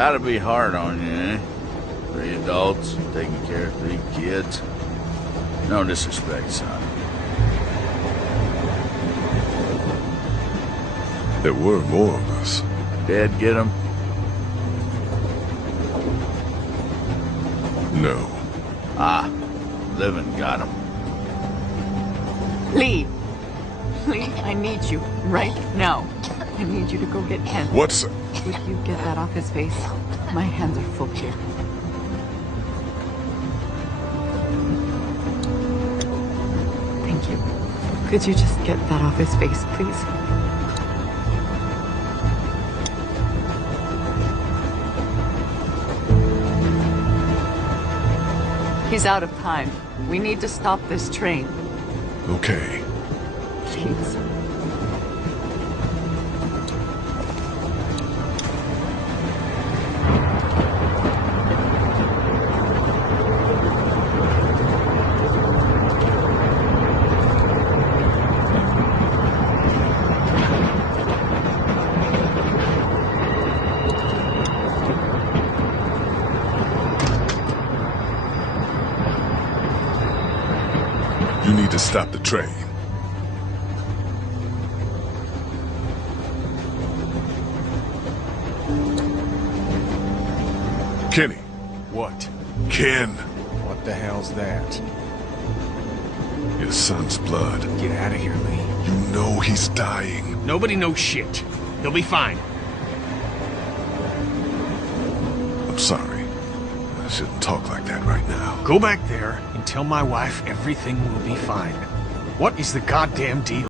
gotta be hard on you, eh? 3 adults, taking care of 3 kids. No disrespect, son. There were more of us. Dad get him? No. Ah, living got him. Lee! Lee, I need you right now. I need you to go get Ken. What's... Would you get that off his face? My hands are full here. Thank you. Could you just get that off his face, please? He's out of time. We need to stop this train. Okay. Please. You need to stop the train. Kenny. What? Ken. What the hell's that? Your son's blood. Get out of here, Lee. You know he's dying. Nobody knows shit. He'll be fine. I'm sorry. I shouldn't talk like that right now. Go back there and tell my wife everything will be fine. What is the goddamn deal?